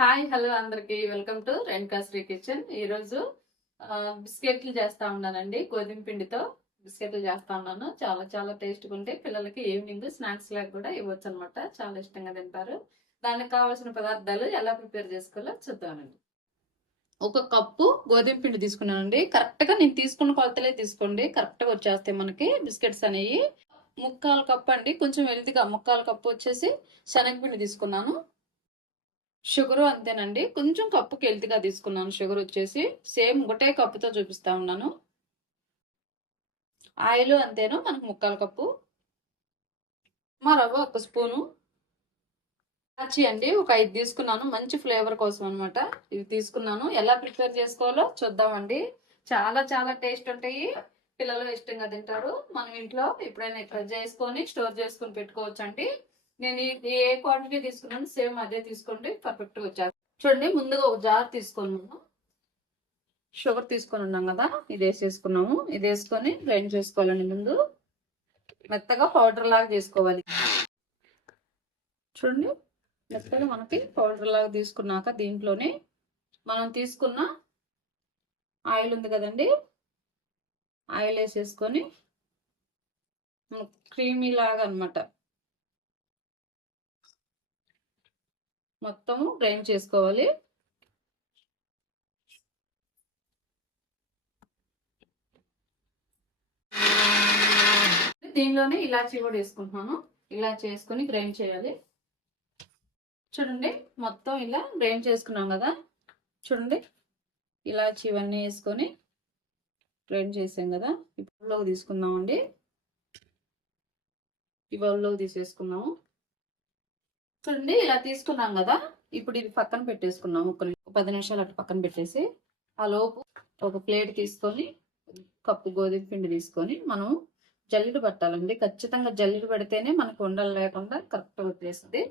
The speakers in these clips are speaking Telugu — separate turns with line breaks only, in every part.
హాయ్ హలో అందరికి. Welcome to Renuka Sri kitchen. ఈరోజు బిస్కెట్లు చేస్తా ఉన్నానండి గోధుమ పిండితో బిస్కెట్లు చేస్తా ఉన్నాను. చాలా చాలా టేస్ట్గా ఉంటాయి. పిల్లలకి ఈవినింగ్ స్నాక్స్ లాగా కూడా ఇవ్వచ్చు అనమాట చాలా ఇష్టంగా తింటారు. దానికి కావాల్సిన పదార్థాలు ఎలా ప్రిపేర్ చేసుకోవాలో చూద్దామండి. ఒక కప్పు గోధుమ పిండి తీసుకున్నానండి. కరెక్ట్గా నేను తీసుకున్న కొలతలే తీసుకోండి. కరెక్ట్గా వచ్చేస్తే వచ్చేస్తాయి మనకి బిస్కెట్స్ అనేవి. ముక్కాలు కప్పు అండి. కొంచెం వెల్తిగా ముక్కాలు కప్పు వచ్చేసి శనగపిండి తీసుకున్నాను. షుగరు అంతేనండి. కొంచెం కప్పుకి హెల్తీగా తీసుకున్నాను. షుగర్ వచ్చేసి సేమ్ ఒకటే కప్పుతో చూపిస్తా ఉన్నాను. ఆయిల్ అంతేను. మనకు ముక్కాల కప్పు. మా రవ్వ ఒక స్పూను. ఇలాచి అండి. ఒక ఐదు తీసుకున్నాను. మంచి ఫ్లేవర్ కోసం అనమాట ఇవి తీసుకున్నాను. ఎలా ప్రిపేర్ చేసుకోవాలో చూద్దామండి. చాలా చాలా టేస్ట్ ఉంటాయి. పిల్లలు ఇష్టంగా తింటారు. మనం ఇంట్లో ఎప్పుడైనా ఇట్లా చేసుకొని స్టోర్ చేసుకొని పెట్టుకోవచ్చు అండి నేను ఏ క్వాంటిటీ తీసుకున్నాను సేమ్ అదే తీసుకోండి పర్ఫెక్ట్ వచ్చారు చూడండి ముందుగా ఒక జార్ తీసుకున్నాము షుగర్ తీసుకొని ఉన్నాం కదా ఇది వేసేసుకున్నాము. ఇది వేసుకొని గ్రైండ్ చేసుకోవాలండి ముందు. మెత్తగా పౌడర్ లాగా చేసుకోవాలి చూడండి మెత్తగా మనకి పౌడర్ లాగా తీసుకున్నాక దీంట్లోనే మనం తీసుకున్న ఆయిల్ ఉంది కదండి ఆయిల్ వేసేసుకొని క్రీమీ లాగా అనమాట మొత్తము గ్రైండ్ చేసుకోవాలి. దీనిలోనే ఇలాచీ కూడా వేసుకుంటున్నాను. ఇలా చేసుకుని గ్రైండ్ చేయాలి. చూడండి మొత్తం ఇలా గ్రైండ్ చేసుకున్నాం కదా. చూడండి ఇలాచి ఇవన్నీ వేసుకొని గ్రైండ్ చేసాం కదా. ఈ బౌల్లోకి తీసుకుందామండి. ఈ బౌల్లోకి తీసేసుకున్నాము. చూడండి ఇలా తీసుకున్నాం కదా. ఇప్పుడు ఇది పక్కన పెట్టేసుకున్నాము ఒక పది నిమిషాలు అటు పక్కన పెట్టేసి ఆ లోపు ఒక ప్లేట్ తీసుకొని కప్పు గోధుమ పిండి తీసుకొని మనం జల్లెడ పట్టాలండి. ఖచ్చితంగా జల్లెడ పెడితేనే మనకు ఉండలు లేకుండా కరెక్ట్ వచ్చేస్తుంది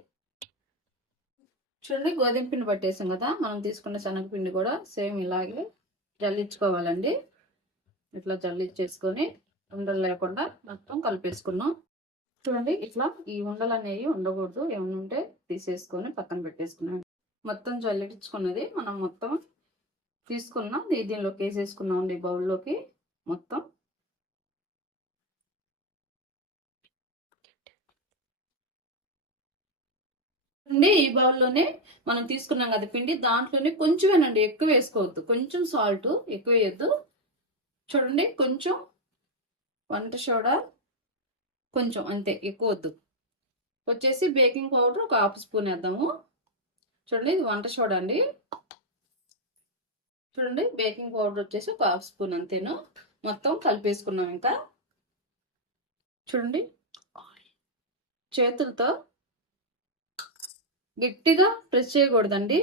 చూడండి గోధుమ పిండి పట్టేసాం కదా. మనం తీసుకున్న శనగపిండి కూడా సేమ్ ఇలాగే జల్లించుకోవాలండి. ఇట్లా జల్లించేసుకొని ఉండలు లేకుండా మొత్తం కలిపేసుకున్నాం. చూడండి ఇట్లా ఈ ఉండలు అనేవి ఉండకూడదు. ఏమైనా ఉంటే తీసేసుకొని పక్కన పెట్టేసుకున్నాం మొత్తం జల్లెటించుకున్నది మనం మొత్తం తీసుకున్నాం. దీనిలోకి వేసేసుకున్నాం అండి బౌల్లోకి మొత్తం. అండి ఈ బౌల్లోనే మనం తీసుకున్నాం కదా పిండి. దాంట్లోనే కొంచెమేనండి ఎక్కువ వేసుకోవద్దు. కొంచెం సాల్ట్ ఎక్కువ వేయద్దు. చూడండి కొంచెం వంట సోడా కొంచెం అంతే ఎక్కువ వద్దు. వచ్చేసి బేకింగ్ పౌడర్ ఒక హాఫ్ స్పూన్ వేద్దాము. చూడండి ఇది వంట సోడా అండి చూడండి బేకింగ్ పౌడర్ వచ్చేసి ఒక హాఫ్ స్పూన్ అంతేను. మొత్తం కలిపేసుకున్నాం ఇంకా. చూడండి చేతులతో గట్టిగా ప్రెస్ చేయకూడదండి.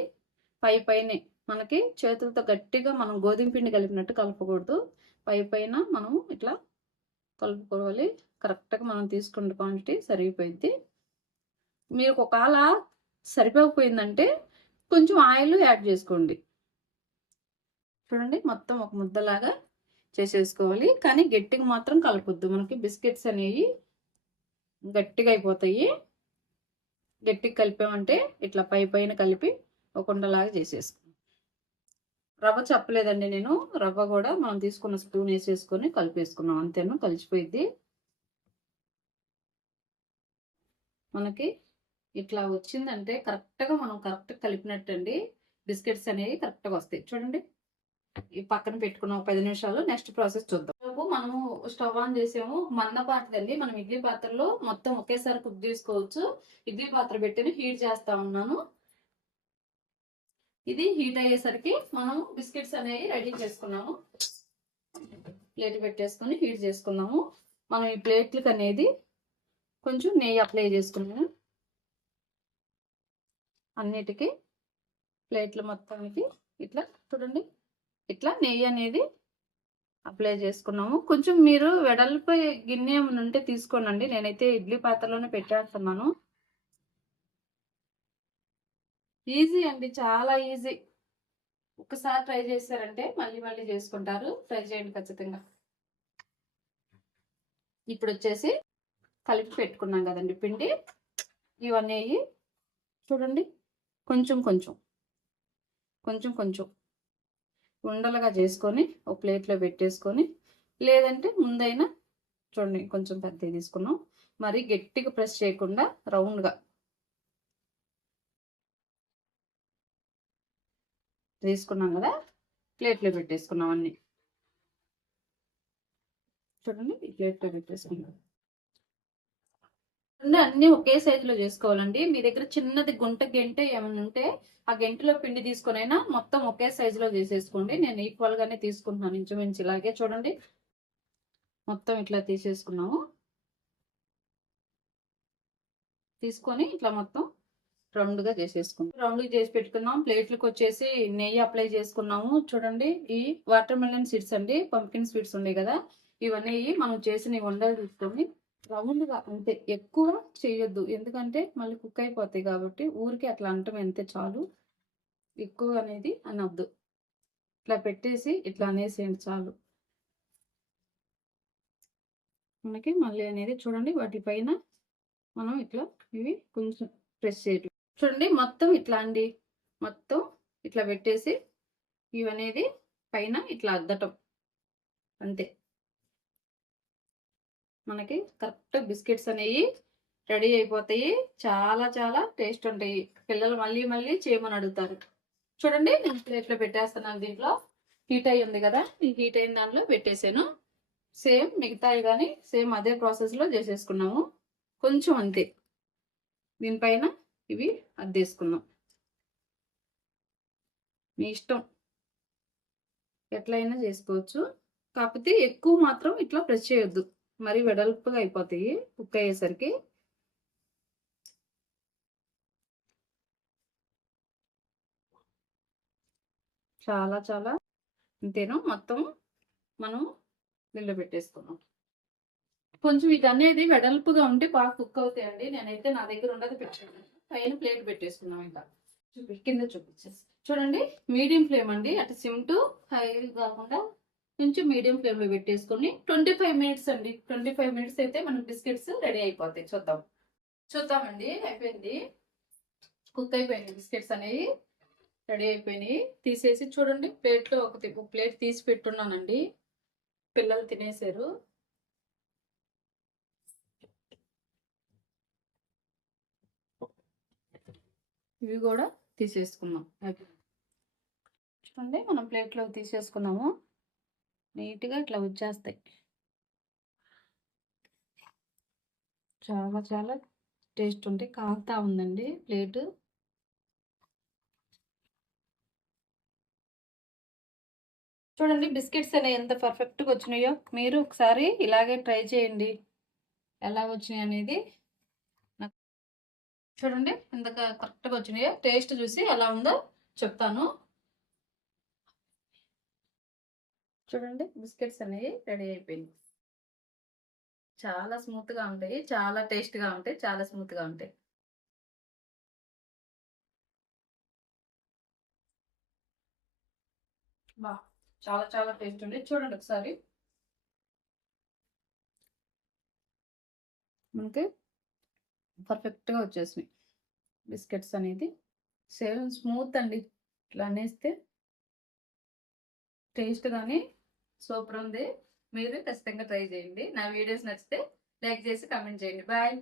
పై పైనే మనకి చేతులతో గట్టిగా మనం గోధుమ పిండి కలిపినట్టు కలపకూడదు. పై పైన మనం ఇట్లా కలుపుకోవాలి. కరెక్ట్గా మనం తీసుకున్న క్వాంటిటీ సరిగిపోయింది మీరు ఒకవేళ సరిపోకపోయిందంటే కొంచెం ఆయిల్ యాడ్ చేసుకోండి. చూడండి మొత్తం ఒక ముద్దలాగా చేసేసుకోవాలి. కానీ గట్టిగా మాత్రం కలపొద్దు. మనకి బిస్కెట్స్ అనేవి గట్టిగా అయిపోతాయి. గట్టిగా కలిపామంటే ఇట్లా పై పైన కలిపి ఒక ఉండలాగా చేసేసుకో రవ్వ చెప్పలేదండి నేను. రవ్వ కూడా మనం తీసుకున్న స్పూన్ వేసేసుకొని కలిపేసుకున్నాం. అంతేను? కలిసిపోయింది మనకి ఇట్లా వచ్చిందంటే కరెక్ట్గా మనం కరెక్ట్ కలిపినట్టండి. బిస్కెట్స్ అనేవి కరెక్ట్గా వస్తాయి. చూడండి. ఈ పక్కన పెట్టుకున్నాం ఒక పది నిమిషాలు నెక్స్ట్ ప్రాసెస్ చూద్దాం. మనము స్టవ్ ఆన్ చేసాము. మందపాటిదండి మనం ఇడ్లీ పాత్రలో మొత్తం ఒకేసారి కుక్ చేసుకోవచ్చు. ఇడ్లీ పాత్ర పెట్టి హీట్ చేస్తా ఉన్నాను. ఇది హీట్ అయ్యేసరికి మనం బిస్కెట్స్ అనేవి రెడీ చేసుకున్నాము. ప్లేట్ పెట్టేసుకొని హీట్ చేసుకున్నాము. మనం ఈ ప్లేట్లకు అనేది కొంచెం నెయ్యి అప్లై చేసుకున్నాము. అన్నిటికీ ప్లేట్లు మొత్తానికి ఇట్లా చూడండి. ఇట్లా నెయ్యి అనేది అప్లై చేసుకున్నాము. కొంచెం మీరు వెడల్పై గిన్నె ఏమైనా ఉంటే తీసుకోనండి. నేనైతే ఇడ్లీ పాత్రలోనే పెట్టేస్తున్నాను. ఈజీ అండి. చాలా ఈజీ. ఒకసారి ట్రై చేశారంటే మళ్ళీ మళ్ళీ చేసుకుంటారు. ట్రై చేయండి ఖచ్చితంగా. ఇప్పుడు వచ్చేసి కలిపి పెట్టుకున్నాం కదండి పిండి. ఇవన్నీ చూడండి. కొంచెం కొంచెం. కొంచెం కొంచెం. ఉండలుగా చేసుకొని ఒక ప్లేట్లో పెట్టేసుకొని లేదంటే ముందైనా చూడండి కొంచెం పెద్దవి తీసుకున్నాం. మరి గట్టిగా ప్రెస్ చేయకుండా రౌండ్గా తీసుకున్నాం కదా ప్లేట్లో పెట్టేసుకున్నాం అన్ని. చూడండి ఈ ప్లేట్లో పెట్టేసుకున్నాం. అన్ని ఒకే సైజులో చేసుకోవాలండి. మీ దగ్గర చిన్నది గుంట గెంట ఏమైనా ఉంటే ఆ గెంటలో పిండి తీసుకునైనా మొత్తం ఒకే సైజులో చేసేసుకోండి. నేను ఈక్వల్ గానే తీసుకుంటున్నాను ఇంచుమించు ఇలాగే చూడండి. మొత్తం ఇట్లా తీసేసుకున్నాము. తీసుకొని ఇట్లా మొత్తం రౌండ్గా చేసేసుకున్నాం రౌండ్గా చేసి పెట్టుకున్నాం ప్లేట్లకు వచ్చేసి నెయ్యి అప్లై చేసుకున్నాము. చూడండి ఈ వాటర్ మెలన్ సీడ్స్ అండి పంకిన్ స్వీట్స్ ఉన్నాయి కదా ఇవన్నీ మనం చేసిన వండలు తీసుకొని రౌండ్గా అంతే ఎక్కువ చేయొద్దు. ఎందుకంటే మళ్ళీ కుక్ అయిపోతాయి కాబట్టి ఊరికి అట్లా అంటాం అంతే చాలు. ఎక్కువ అనేది అనొద్దు. ఇట్లా పెట్టేసి ఇట్లా అనేసేయండి చాలు. మనకి మళ్ళీ అనేది చూడండి వాటిపైన మనం ఇట్లా ఇవి కొంచెం ప్రెస్ చేయడం చూడండి మొత్తం ఇట్లా అండి. మొత్తం ఇట్లా పెట్టేసి ఇవనేది పైన ఇట్లా అద్దటం. అంతే. మనకి కరెక్ట్ బిస్కెట్స్ అనేవి రెడీ అయిపోతాయి. చాలా చాలా టేస్ట్ ఉంటాయి. పిల్లలు మళ్ళీ మళ్ళీ చేయమని అడుగుతారు. చూడండి నేను ప్లేట్లో పెట్టేస్తున్నాను దీంట్లో. హీట్ అయి ఉంది కదా ఈ హీట్ అయిన దాంట్లో పెట్టేసాను సేమ్ మిగతాయి కానీ సేమ్ అదే ప్రాసెస్లో చేసేసుకున్నాము. కొంచెం అంతే. దీనిపైన ఇవి అద్దేసుకున్నాం మీ ఇష్టం. ఎట్లయినా చేసుకోవచ్చు. కాకపోతే ఎక్కువ మాత్రం ఇట్లా ప్రెస్ చేయొద్దు. మరి వెడల్పుగా అయిపోతాయి. కుక్ అయ్యేసరికి. చాలా చాలా. అంతేను మొత్తం మనం నీళ్ళు పెట్టేసుకున్నాం కొంచెం ఇది అనేది వెడల్పుగా ఉంటే బాగా కుక్ అవుతాయండి. నేనైతే నా దగ్గర ఉండదు పెట్టాను పైన ప్లేట్ పెట్టేసుకున్నాం ఇంకా. చూపి కింద చూపించేసి చూడండి మీడియం ఫ్లేమ్ అండి. అటు సిమ్ టు హై కాకుండా కొంచెం మీడియం ఫ్లేమ్లో పెట్టేసుకొని ట్వంటీ ఫైవ్ మినిట్స్ అండి. ట్వంటీ ఫైవ్ మినిట్స్ అయితే మనం బిస్కెట్స్ రెడీ అయిపోతాయి. చూద్దాం. చూద్దామండి. అయిపోయింది. కుక్ అయిపోయింది. బిస్కెట్స్ అనేవి రెడీ అయిపోయినాయి. తీసేసి చూడండి ప్లేట్లో ఒక ప్లేట్ తీసి పెట్టున్నానండి. పిల్లలు తినేసారు ఇవి కూడా తీసేసుకున్నాం చూడండి మనం ప్లేట్లో తీసేసుకున్నాము. నీట్గా ఇట్లా వచ్చేస్తాయి. చాలా చాలా టేస్ట్ ఉంటాయి. కాగుతా ఉందండి ప్లేటు. చూడండి బిస్కెట్స్ అనేవి ఎంత పర్ఫెక్ట్గా వచ్చినాయో. మీరు ఒకసారి ఇలాగే ట్రై చేయండి. ఎలా వచ్చినాయి అనేది. చూడండి ఎంత కరెక్ట్గా వచ్చినాయో. టేస్ట్ చూసి ఎలా ఉందో చెప్తాను. చూడండి బిస్కెట్స్ అనేవి రెడీ అయిపోయింది చాలా స్మూత్గా ఉంటాయి చాలా టేస్ట్గా ఉంటాయి చాలా స్మూత్గా ఉంటాయి. బా చాలా చాలా టేస్ట్ ఉంది. చూడండి ఒకసారి. మనకి పర్ఫెక్ట్గా వచ్చేసినాయి. బిస్కెట్స్ అనేది సేమ్ స్మూత్ అండి. ఇట్లా అనేస్తే టేస్ట్ కానీ సూపర్ ఉంది. మీరు ఖచ్చితంగా ట్రై చేయండి. నా వీడియోస్ నచ్చితే లైక్ చేసి కమెంట్ చేయండి. బాయ్.